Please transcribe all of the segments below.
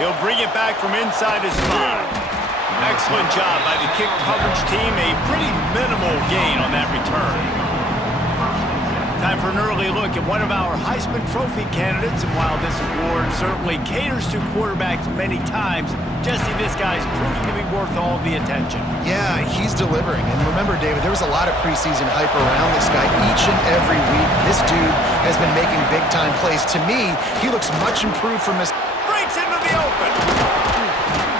He'll bring it back from inside his 5. Excellent job by the kick coverage team. A pretty minimal gain on that return. Time for an early look at one of our Heisman Trophy candidates. And while this award certainly caters to quarterbacks many times, Jesse, this guy's proving to be worth all the attention. Yeah, he's delivering. And remember, David, there was a lot of preseason hype around this guy each and every week. This dude has been making big-time plays. To me, he looks much improved from his... Breaks into the open.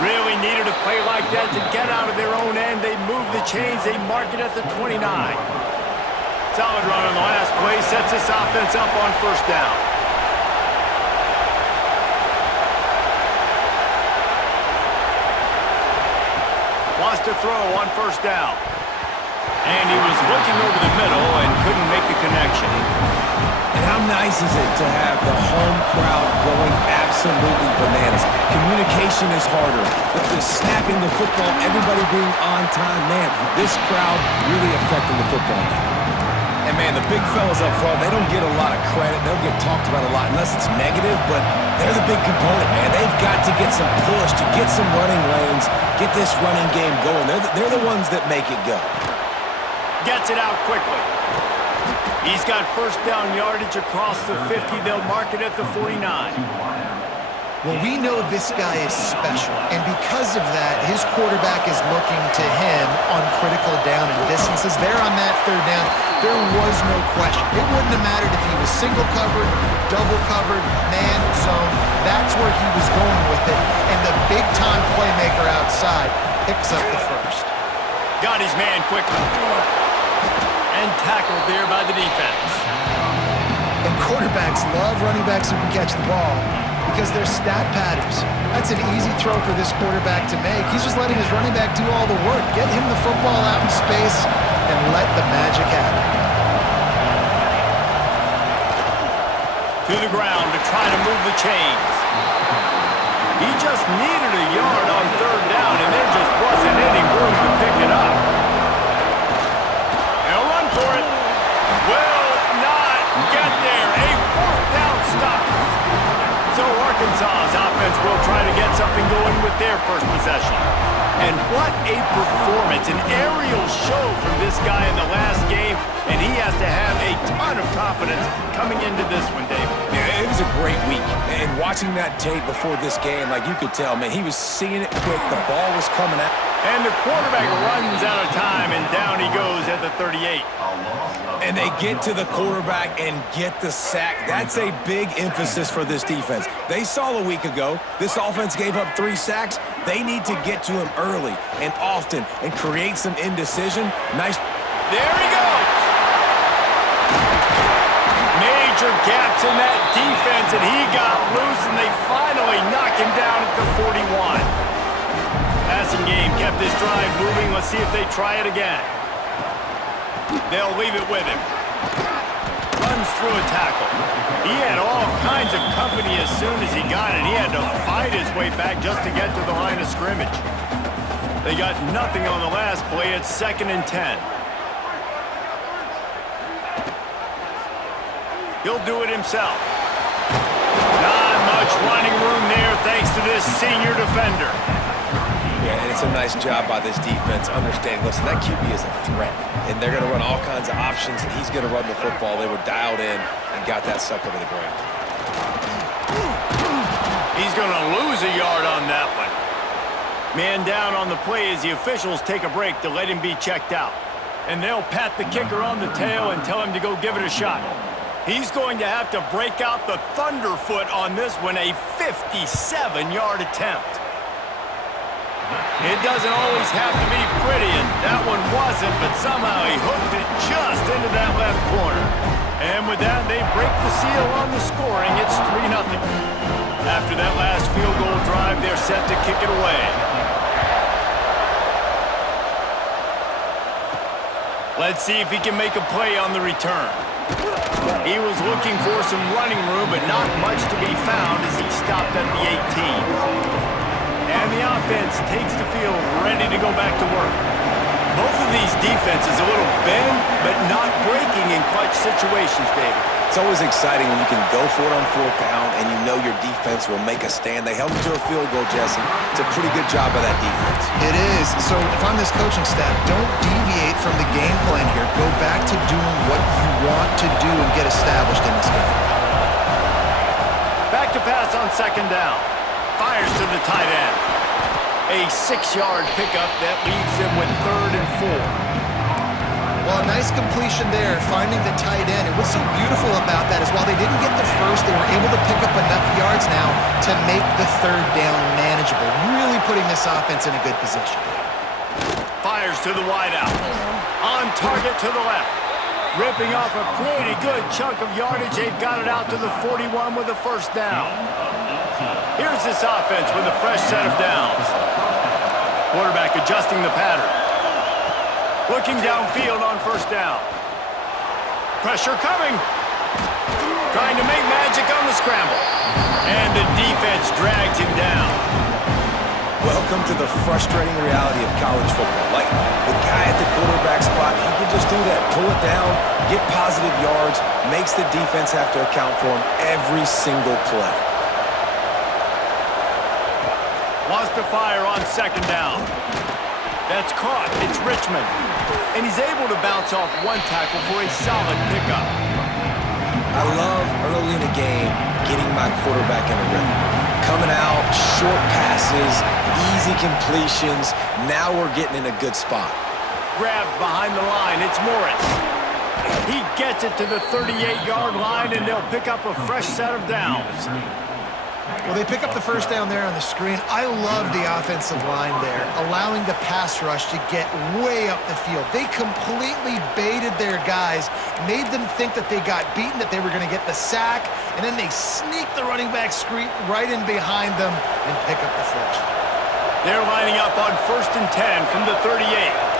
Really needed a play like that to get out of their own end. They move the chains. They mark it at the 29. Solid run on the last play. Sets this offense up on first down. Lost a throw on first down. And he was looking over the middle and couldn't make the connection. And how nice is it to have the home crowd going absolutely bananas? Communication is harder, but the snapping the football, everybody being on time, man, this crowd really affecting the football now. And, man, the big fellas up front, they don't get a lot of credit. They don't get talked about a lot unless it's negative, but they're the big component, man. They've got to get some push, to get some running lanes, get this running game going. They're the ones that make it go. Gets it out quickly. He's got first down yardage across the 50. They'll mark it at the 49. Well, we know this guy is special, and because of that, his quarterback is looking to him on critical down and distances. There on that third down, there was no question. It wouldn't have mattered if he was single covered, double covered, man, zone. That's where he was going with it, and the big-time playmaker outside picks up the first. Got his man quickly. And tackled there by the defense. And quarterbacks love running backs who can catch the ball because they're stat patterns. That's an easy throw for this quarterback to make. He's just letting his running back do all the work. Get him the football out in space and let the magic happen. To the ground to try to move the chains. He just needed a yard on third down, and there just wasn't any room to pick it up. They'll run for it. Will not get there. A fourth down stop. So Arkansas's offense will try to get something going with their first possession. And what a performance, an aerial show from this guy in the last game, and he has to have a ton of confidence coming into this one, David. Yeah, it was a great week, and watching that tape before this game, like you could tell, man, he was seeing it quick, the ball was coming out. And the quarterback runs out of time, and down he goes at the 38. And they get to the quarterback and get the sack. That's a big emphasis for this defense. They saw a week ago, this offense gave up 3 sacks. They need to get to him early and often and create some indecision. Nice. There he goes. Major gaps in that defense, and he got loose, and they finally knock him down at the 41. Passing game kept this drive moving. Let's see if they try it again. They'll leave it with him. Runs through a tackle. He had all kinds of company as soon as he got it. He had to fight his way back just to get to the line of scrimmage. They got nothing on the last play. It's 2nd and 10. He'll do it himself. Not much running room there thanks to this senior defender. Yeah, and it's a nice job by this defense. Understanding, listen, that QB is a threat, and they're going to run all kinds of options, and he's going to run the football. They were dialed in and got that sucker to the ground. He's going to lose a yard on that one. Man down on the play as the officials take a break to let him be checked out. And they'll pat the kicker on the tail and tell him to go give it a shot. He's going to have to break out the thunderfoot on this one, a 57-yard attempt. It doesn't always have to be pretty, and that one wasn't, but somehow he hooked it just into that left corner. And with that, they break the seal on the scoring. It's 3-0. After that last field goal drive, they're set to kick it away. Let's see if he can make a play on the return. He was looking for some running room, but not much to be found as he stopped at the 18. And the offense takes the field ready to go back to work. Both of these defenses a little bend, but not breaking in clutch situations, David. It's always exciting when you can go for it on 4th down and you know your defense will make a stand. They held them to a field goal, Jesse. It's a pretty good job by that defense. It is. So if I'm this coaching staff, don't deviate from the game plan here. Go back to doing what you want to do and get established in this game. Back to pass on 2nd down. Fires to the tight end. A 6-yard pickup that leaves him with 3rd and 4. Well, a nice completion there, finding the tight end. And what's so beautiful about that is while they didn't get the first, they were able to pick up enough yards now to make the 3rd down manageable, really putting this offense in a good position. Fires to the wideout. On target to the left. Ripping off a pretty good chunk of yardage. They've got it out to the 41 with a 1st down. Here's this offense with a fresh set of downs. Quarterback adjusting the pattern. Looking downfield on 1st down. Pressure coming. Trying to make magic on the scramble. And the defense drags him down. Welcome to the frustrating reality of college football. Like, the guy at the quarterback spot, he can just do that. Pull it down, get positive yards, makes the defense have to account for him every single play. Wants to fire on 2nd down. That's caught. It's Richmond. And he's able to bounce off 1 tackle for a solid pickup. I love early in the game getting my quarterback in a rhythm. Coming out, short passes, easy completions. Now we're getting in a good spot. Grabbed behind the line. It's Morris. He gets it to the 38-yard line, and they'll pick up a fresh set of downs. Well, they pick up the 1st down there on the screen. I love the offensive line there, allowing the pass rush to get way up the field. They completely baited their guys, made them think that they got beaten, that they were going to get the sack, and then they sneak the running back screen right in behind them and pick up the first. They're lining up on 1st and 10 from the 38.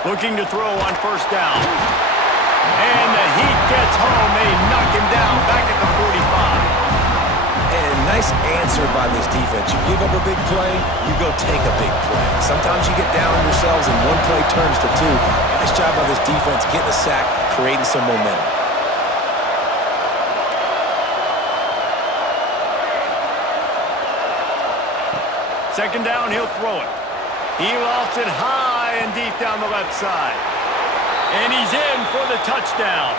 Looking to throw on 1st down. And the heat gets home. They knock him down back at the 45. And nice answer by this defense. You give up a big play, you go take a big play. Sometimes you get down on yourselves and 1 play turns to 2. Nice job by this defense getting a sack, creating some momentum. Second down, he'll throw it. He lost it high and deep down the left side. And he's in for the touchdown.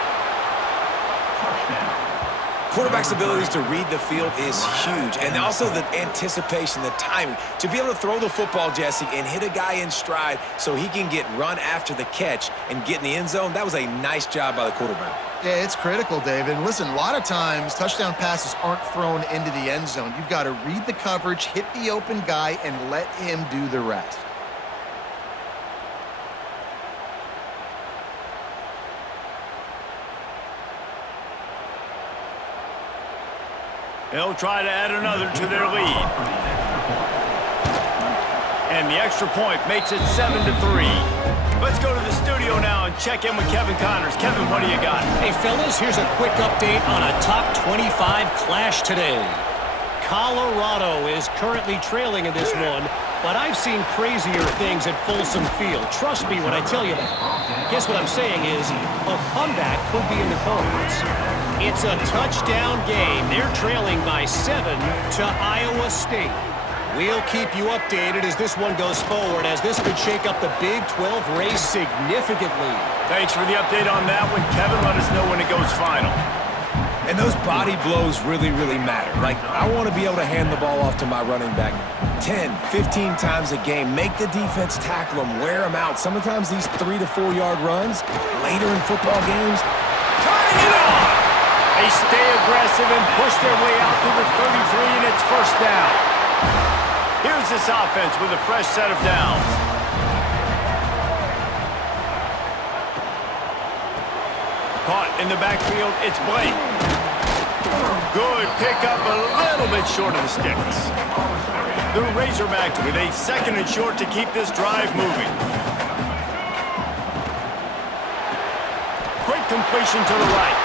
Quarterback's abilities to read the field is huge. And also the anticipation, the timing. To be able to throw the football, Jesse, and hit a guy in stride so he can get run after the catch and get in the end zone, that was a nice job by the quarterback. Yeah, it's critical, David. And listen, a lot of times touchdown passes aren't thrown into the end zone. You've got to read the coverage, hit the open guy, and let him do the rest. They'll try to add another to their lead. And the extra point makes it 7-3. Let's go to the studio now and check in with Kevin Connors. Kevin, what do you got? Hey, fellas, here's a quick update on a top 25 clash today. Colorado is currently trailing in this one, but I've seen crazier things at Folsom Field. Trust me when I tell you that. Guess what I'm saying is a comeback could be in the cards. It's a touchdown game. They're trailing by 7 to Iowa State. We'll keep you updated as this one goes forward, as this could shake up the Big 12 race significantly. Thanks for the update on that one, Kevin. Let us know when it goes final. And those body blows really, really matter. Like, I want to be able to hand the ball off to my running back 10, 15 times a game. Make the defense tackle them, wear them out. Sometimes these 3 to 4 yard runs later in football games. Tying it on! They stay aggressive and push their way out to the 33, and it's 1st down. Here's this offense with a fresh set of downs. Caught in the backfield, it's Blake. Good pickup, a little bit short of the sticks. The Razorbacks with a 2nd and short to keep this drive moving. Quick completion to the right.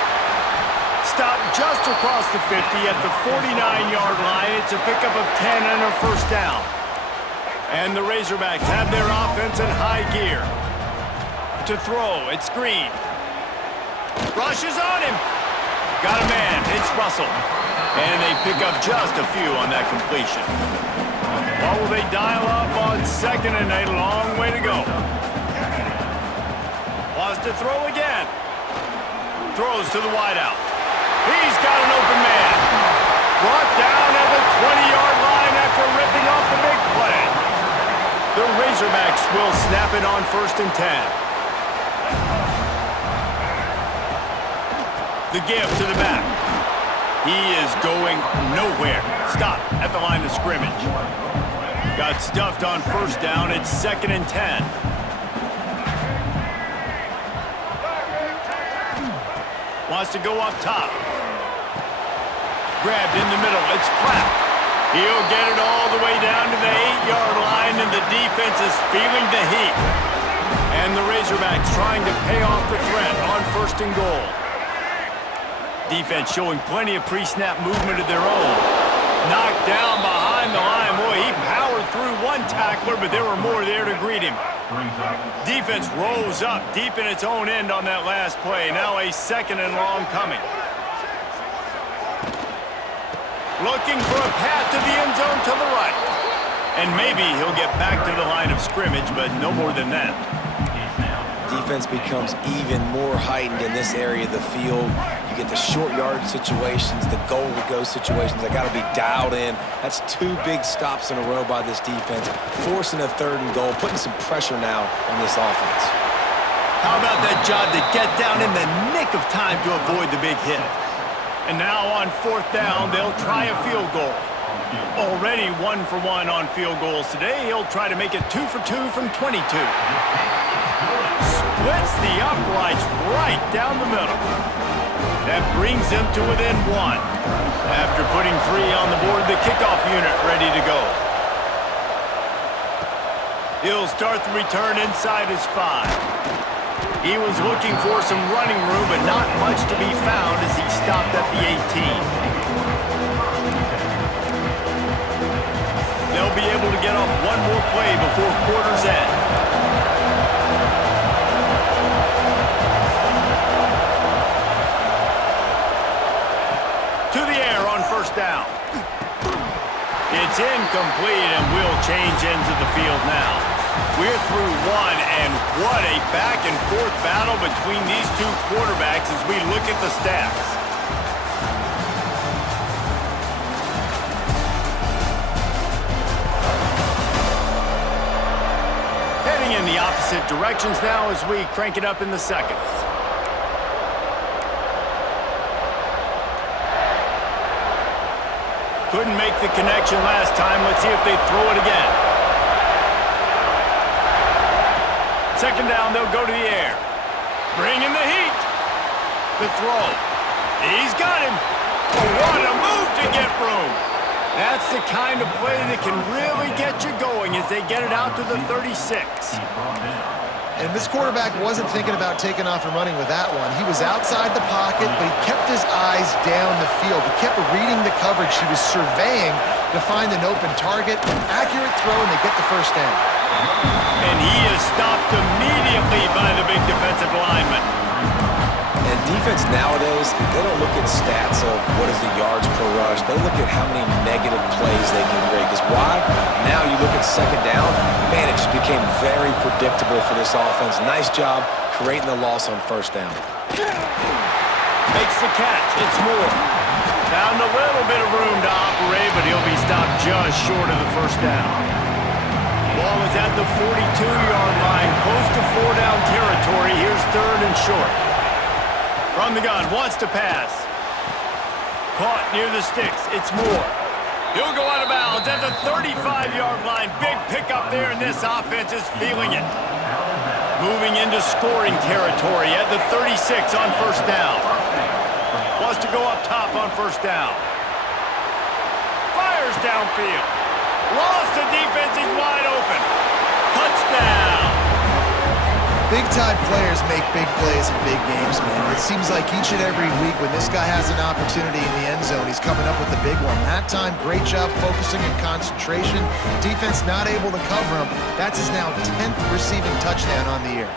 Stopped just across the 50 at the 49-yard line. It's a pickup of 10 and a 1st down. And the Razorbacks have their offense in high gear. To throw, it's Green. Rushes on him. Got a man, it's Russell. And they pick up just a few on that completion. Or will they dial up on second and a long way to go? Wants to throw again. Throws to the wideout. He's got an open man. Brought down at the 20-yard line after ripping off the big play. The Razorbacks will snap it on 1st and 10. The give to the back. He is going nowhere. Stop at the line of scrimmage. Got stuffed on 1st down. It's 2nd and 10. Wants to go up top. Grabbed in the middle. It's Platt. He'll get it all the way down to the 8-yard line, and the defense is feeling the heat. And the Razorbacks trying to pay off the threat on 1st and goal. Defense showing plenty of pre-snap movement of their own. Knocked down behind the line. Boy, he powered through one tackler, but there were more there to greet him. Defense rose up deep in its own end on that last play. Now a 2nd and long coming. Looking for a path to the end zone to the right. And maybe he'll get back to the line of scrimmage, but no more than that. Defense becomes even more heightened in this area of the field. You get the short yard situations, the goal-to-go situations. They got to be dialed in. That's 2 big stops in a row by this defense, forcing a 3rd and goal, putting some pressure now on this offense. How about that job to get down in the nick of time to avoid the big hit? And now on 4th down, they'll try a field goal. Already 1 for 1 on field goals today. He'll try to make it 2 for 2 from 22. Splits the uprights right down the middle. That brings them to within 1. After putting 3 on the board, the kickoff unit ready to go. He'll start the return inside his 5. He was looking for some running room, but not much to be found as he stopped at the 18. They'll be able to get off one more play before quarter's end. To the air on 1st down. It's incomplete, and we'll change ends of the field now. We're through 1, and what a back-and-forth battle between these 2 quarterbacks as we look at the stats. Heading in the opposite directions now as we crank it up in the 2nd. Couldn't make the connection last time. Let's see if they throw it again. 2nd down, they'll go to the air. Bring in the heat. The throw. He's got him. Oh, what a move to get room. That's the kind of play that can really get you going as they get it out to the 36. And this quarterback wasn't thinking about taking off and running with that one. He was outside the pocket, but he kept his eyes down the field. He kept reading the coverage. He was surveying to find an open target. Accurate throw, and they get the 1st down. And he is stopped immediately by the big defensive lineman. And defense nowadays, they don't look at stats of what is the yards per rush. They look at how many negative plays they can create. Because why? Now you look at 2nd down, man, it just became very predictable for this offense. Nice job creating the loss on 1st down. Makes the catch. It's Moore. Found a little bit of room to operate, but he'll be stopped just short of the 1st down. Ball is at the 42-yard line, close to 4-down territory. Here's 3rd and short. From the gun, wants to pass. Caught near the sticks. It's Moore. He'll go out of bounds at the 35-yard line. Big pickup there, and this offense is feeling it. Moving into scoring territory at the 36 on 1st down. Wants to go up top on 1st down. Fires downfield. Lost the defense, he's wide open. Touchdown. Big-time players make big plays in big games, man. It seems like each and every week when this guy has an opportunity in the end zone, he's coming up with the big one. That time, great job focusing and concentration. Defense not able to cover him. That's his now 10th receiving touchdown on the year.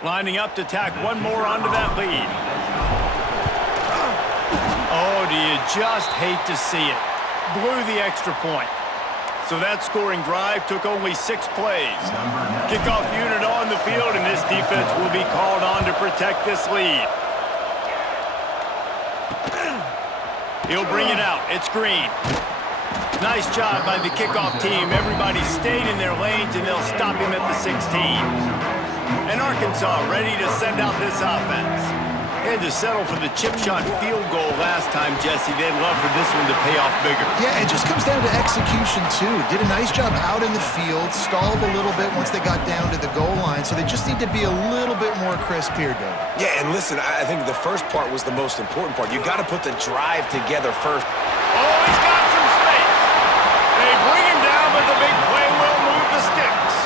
Lining up to tack one more onto that lead. Oh, do you just hate to see it? Blew the extra point. So that scoring drive took only 6 plays. Kickoff unit on the field, and this defense will be called on to protect this lead. He'll bring it out. It's Green. Nice job by the kickoff team. Everybody stayed in their lanes, and they'll stop him at the 16. And Arkansas ready to send out this offense. They had to settle for the chip shot field goal last time, Jesse. They'd love for this one to pay off bigger. Yeah, it just comes down to execution, too. Did a nice job out in the field, stalled a little bit once they got down to the goal line, so they just need to be a little bit more crisp here, Dave. Yeah, and listen, I think the first part was the most important part. You got to put the drive together first. Oh, he's got some space. They bring him down, but the big play will move the sticks.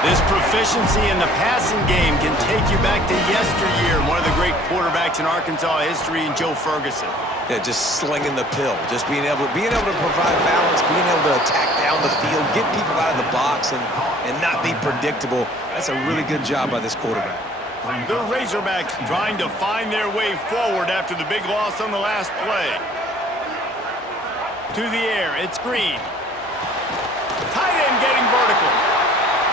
This proficiency in the passing game can take you back to yesteryear, one of the great quarterbacks in Arkansas history, and Joe Ferguson. Yeah, just slinging the pill, just being able to provide balance, being able to attack down the field, get people out of the box, and not be predictable. That's a really good job by this quarterback. The Razorbacks trying to find their way forward after the big loss on the last play. To the air, it's Green. Tight end getting vertical.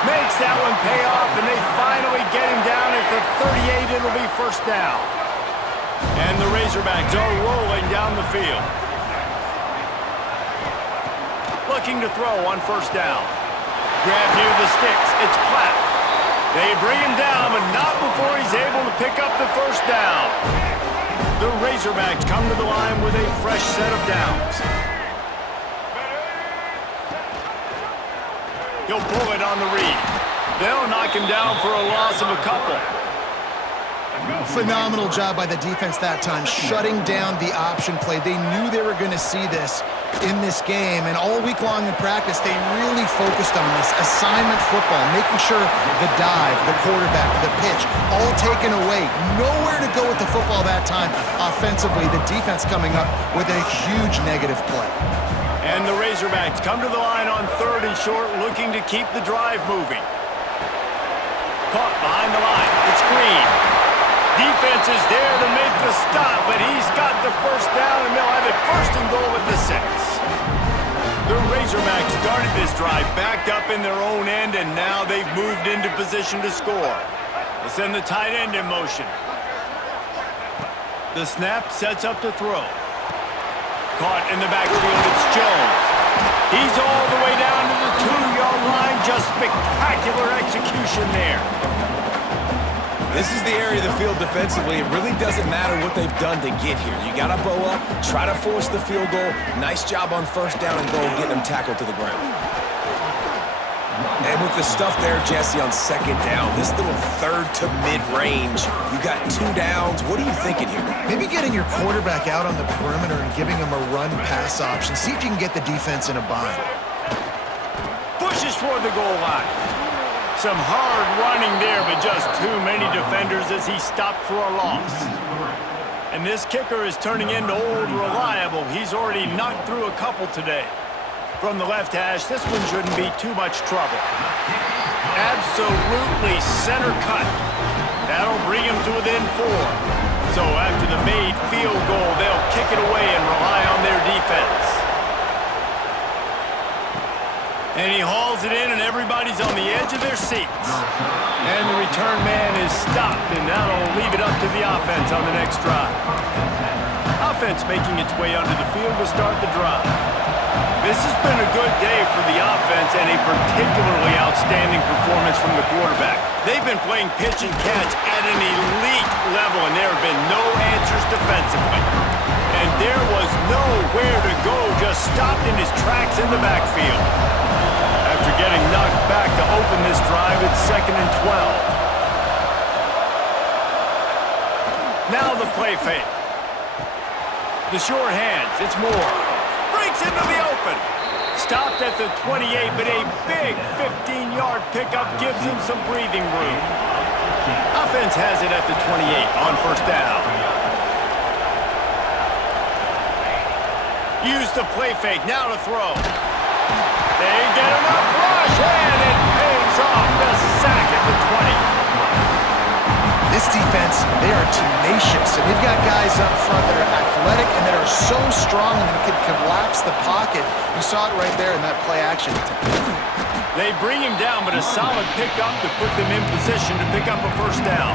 Makes that one pay off, and they finally get him down at the 38. It'll be first down. And the Razorbacks are rolling down the field. Looking to throw on first down. Grab near the sticks. It's Platt. They bring him down, but not before he's able to pick up the first down. The Razorbacks come to the line with a fresh set of downs. He'll pull it on the read. They'll knock him down for a loss of a couple. Phenomenal job by the defense that time, shutting down the option play. They knew they were going to see this in this game, and all week long in practice, they really focused on this assignment football, making sure the dive, the quarterback, the pitch, all taken away. Nowhere to go with the football that time offensively. The defense coming up with a huge negative play. And the Razorbacks come to the line on 3rd and short, looking to keep the drive moving. Caught behind the line. It's Green. Defense is there to make the stop, but he's got the first down, and they'll have it 1st and goal at the 6. The Razorbacks started this drive backed up in their own end, and now they've moved into position to score. They send the tight end in motion. The snap sets up to throw. Caught in the backfield, it's Jones. He's all the way down to the 2-yard line. Just spectacular execution there. This is the area of the field defensively. It really doesn't matter what they've done to get here. You got to bow up, try to force the field goal. Nice job on first down and goal, getting them tackled to the ground. And with the stuff there, Jesse, on 2nd down, this little 3rd to mid-range, you got 2 downs. What are you thinking here? Maybe getting your quarterback out on the perimeter and giving him a run-pass option. See if you can get the defense in a bind. Pushes for the goal line. Some hard running there, but just too many defenders as he stopped for a loss. And this kicker is turning into old reliable. He's already knocked through a couple today. From the left hash, this one shouldn't be too much trouble. Absolutely center cut. That'll bring him to within 4. So after the made field goal, they'll kick it away and rely on their defense. And he hauls it in, and everybody's on the edge of their seats. And the return man is stopped, and that'll leave it up to the offense on the next drive. Offense making its way onto the field to start the drive. This has been a good day for the offense and a particularly outstanding performance from the quarterback. They've been playing pitch and catch at an elite level, and there have been no answers defensively. And there was nowhere to go, just stopped in his tracks in the backfield. After getting knocked back to open this drive, it's 2nd and 12. Now the play fake. The sure hands, it's Moore. Breaks into the open. Stopped at the 28, but a big 15-yard pickup gives him some breathing room. Offense has it at the 28 on 1st down. Use the play fake, now to throw. They get enough rush, and it pays off. The sack at the 20. This defense, they are tenacious, and they've got guys up front that are athletic and that are so strong and that can collapse the pocket. You saw it right there in that play action. They bring him down, but a solid pickup to put them in position to pick up a 1st down.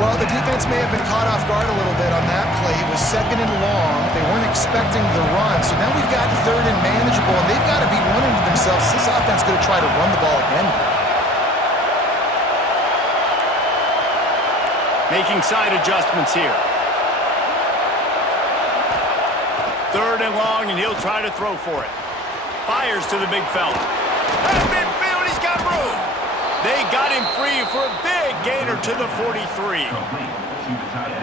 Well, the defense may have been caught off guard a little bit on that play. It was 2nd and long. They weren't expecting the run, so now we've got 3rd and manageable, and they've got to be wondering to themselves, is this offense going to try to run the ball again? Making side adjustments here. 3rd and long, and he'll try to throw for it. Fires to the big fella. At midfield, he's got room. They got him free for a big gainer to the 43.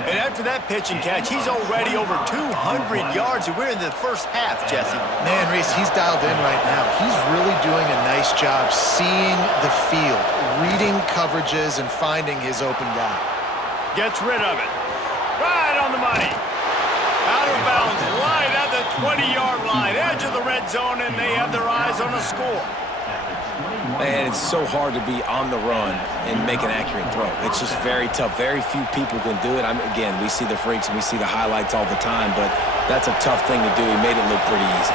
And after that pitch and catch, he's already over 200 yards, and we're in the 1st half, Jesse. Man, Reese, he's dialed in right now. He's really doing a nice job seeing the field, reading coverages, and finding his open guy. Gets rid of it. Right on the money. Out of bounds, right at the 20-yard line, edge of the red zone, and they have their eyes on a score. Man, it's so hard to be on the run and make an accurate throw. It's just very tough. Very few people can do it. Again, we see the freaks and we see the highlights all the time, but that's a tough thing to do. He made it look pretty easy.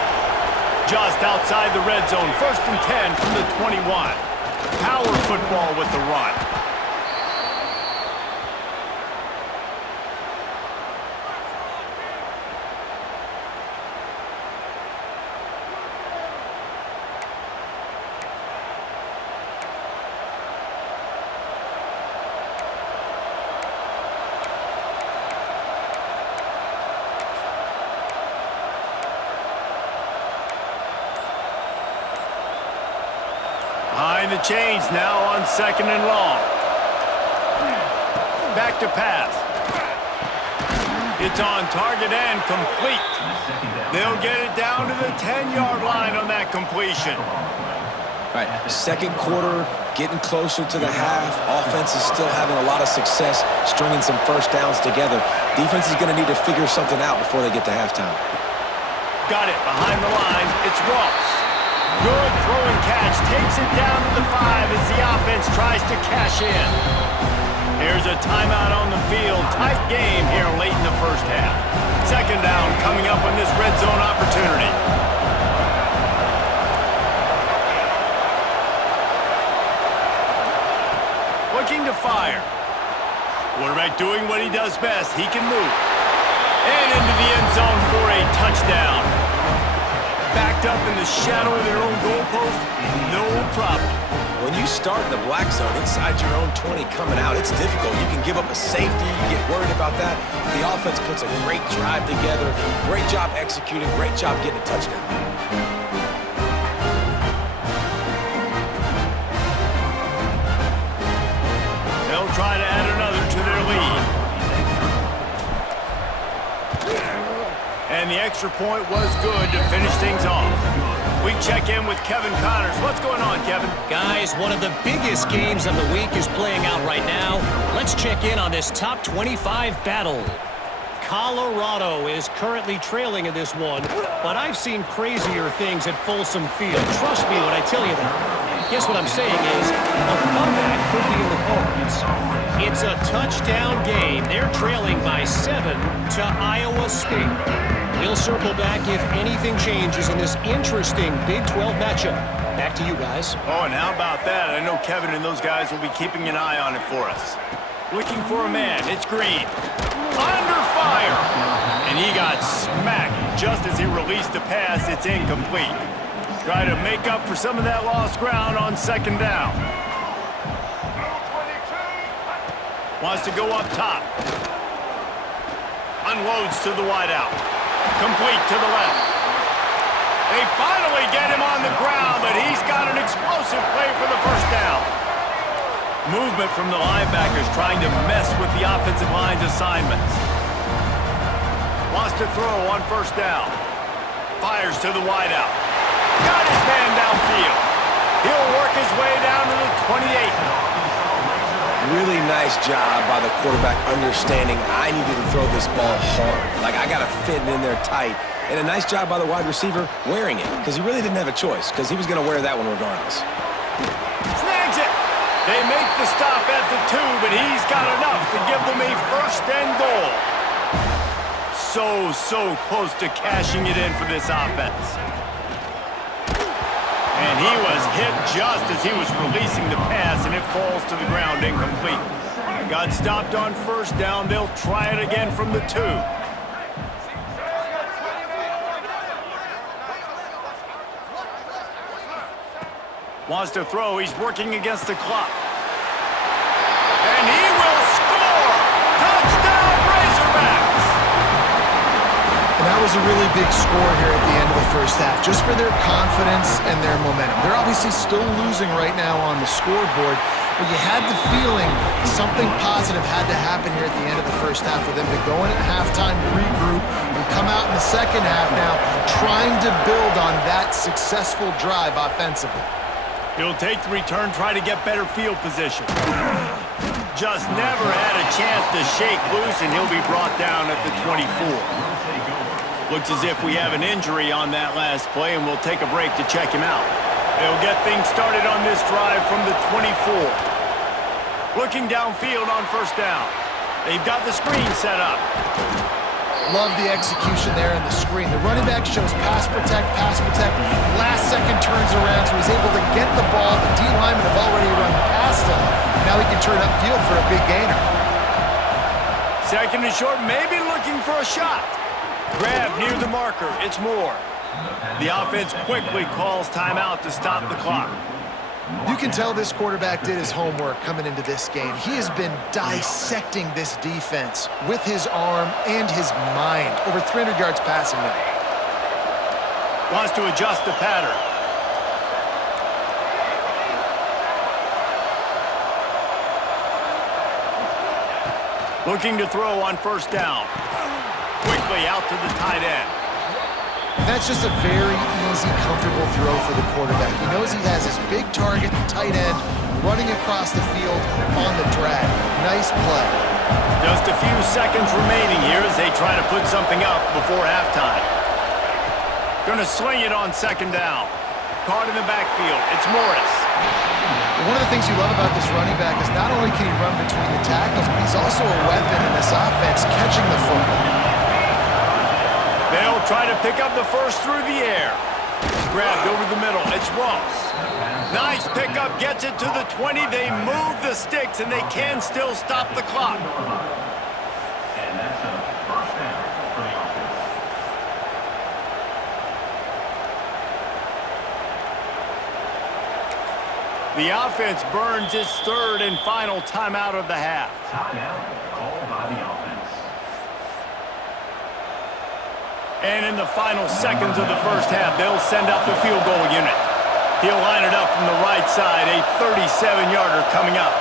Just outside the red zone, 1st and 10 from the 21. Power football with the run. Behind the chains now on 2nd and long. Back to pass. It's on target and complete. They'll get it down to the 10-yard line on that completion. All right, 2nd quarter, getting closer to the half. Offense is still having a lot of success stringing some 1st downs together. Defense is going to need to figure something out before they get to halftime. Got it behind the line. It's Ross. Good throw and catch. Takes it down to the 5 as the offense tries to cash in. Here's a timeout on the field. Tight game here late in the 1st half. 2nd down coming up on this red zone opportunity. Looking to fire. Quarterback doing what he does best. He can move. And into the end zone for a touchdown. Backed up in the shadow of their own goalpost, no problem. When you start in the black zone inside your own 20 coming out, it's difficult. You can give up a safety, you get worried about that. The offense puts a great drive together, great job executing, great job getting a touchdown. They'll try to add another to their lead. And the extra point was good to finish things off. We check in with Kevin Connors. What's going on, Kevin? Guys, one of the biggest games of the week is playing out right now. Let's check in on this top 25 battle. Colorado is currently trailing in this one, but I've seen crazier things at Folsom Field. Trust me when I tell you that. Guess what I'm saying is a comeback could be in the cards. It's a touchdown game. They're trailing by 7 to Iowa State. We'll circle back if anything changes in this interesting Big 12 matchup. Back to you guys. Oh, and how about that? I know Kevin and those guys will be keeping an eye on it for us. Looking for a man. It's Green. Under fire. And he got smacked just as he released the pass. It's incomplete. Try to make up for some of that lost ground on second down. Wants to go up top. Unloads to the wideout. Complete to the left. They finally get him on the ground, but he's got an explosive play for the first down. Movement from the linebackers trying to mess with the offensive line's assignments. Wants to throw on first down. Fires to the wideout. Got his man downfield. He'll work his way down to the 28. Really nice job by the quarterback understanding I needed to throw this ball hard. Like, I got to fit it in there tight. And a nice job by the wide receiver wearing it, because he really didn't have a choice, because he was going to wear that one regardless. Snags it. They make the stop at the 2, but he's got enough to give them a first and goal. So close to cashing it in for this offense. And he was hit just as he was releasing the pass, and it falls to the ground incomplete. Got stopped on first down. They'll try it again from the 2. Wants to throw. He's working against the clock. And he will score! Touchdown, Razorbacks! And that was a really big score here at the end of the first half, just for their confidence and their momentum. They're obviously still losing right now on the scoreboard, but you had the feeling something positive had to happen here at the end of the first half for them to go in at halftime, regroup, and come out in the second half now trying to build on that successful drive offensively. He'll take the return, try to get better field position. Just never had a chance to shake loose, and he'll be brought down at the 24. Looks as if we have an injury on that last play, and we'll take a break to check him out. They'll get things started on this drive from the 24. Looking downfield on first down. They've got the screen set up. Love the execution there in the screen. The running back shows pass protect. Last second turns around, so he's able to get the ball. The D linemen have already run past him. Now he can turn upfield for a big gainer. Second and short, maybe looking for a shot. Grab near the marker. It's Moore. The offense quickly calls timeout to stop the clock. You can tell this quarterback did his homework coming into this game. He has been dissecting this defense with his arm and his mind. Over 300 yards passing now. Wants to adjust the pattern. Looking to throw on first down. Quickly out to the tight end. That's just a very easy, comfortable throw for the quarterback. He knows he has his big target, the tight end, running across the field on the drag. Nice play. Just a few seconds remaining here as they try to put something up before halftime. Gonna swing it on second down. Caught in the backfield. It's Morris. One of the things you love about this running back is not only can he run between the tackles, but he's also a weapon in this offense, catching the football. They'll try to pick up the first through the air. Grabbed over the middle. It's Ross. Nice pickup. Gets it to the 20. They move the sticks, and they can still stop the clock. And that's a first down for the offense. The offense burns its third and final timeout of the half. Timeout called by the offense. And in the final seconds of the first half, they'll send out the field goal unit. He'll line it up from the right side, a 37-yarder coming up.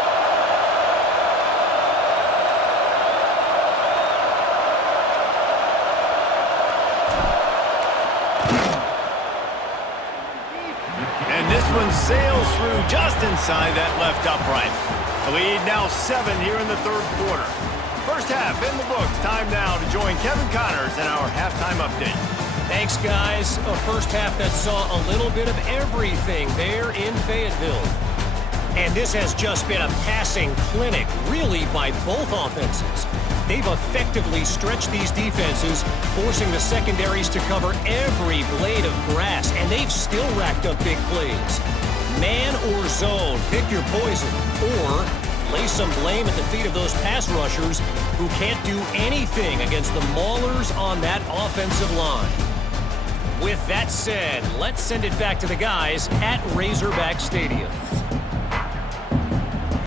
And this one sails through just inside that left upright. The lead now 7 here in the third quarter. First half in the books. Time now to join Kevin Connors in our halftime update. Thanks, guys. A first half that saw a little bit of everything there in Fayetteville. And this has just been a passing clinic, really, by both offenses. They've effectively stretched these defenses, forcing the secondaries to cover every blade of grass, and they've still racked up big plays. Man or zone, pick your poison, or lay some blame at the feet of those pass rushers who can't do anything against the maulers on that offensive line. With that said, let's send it back to the guys at Razorback Stadium.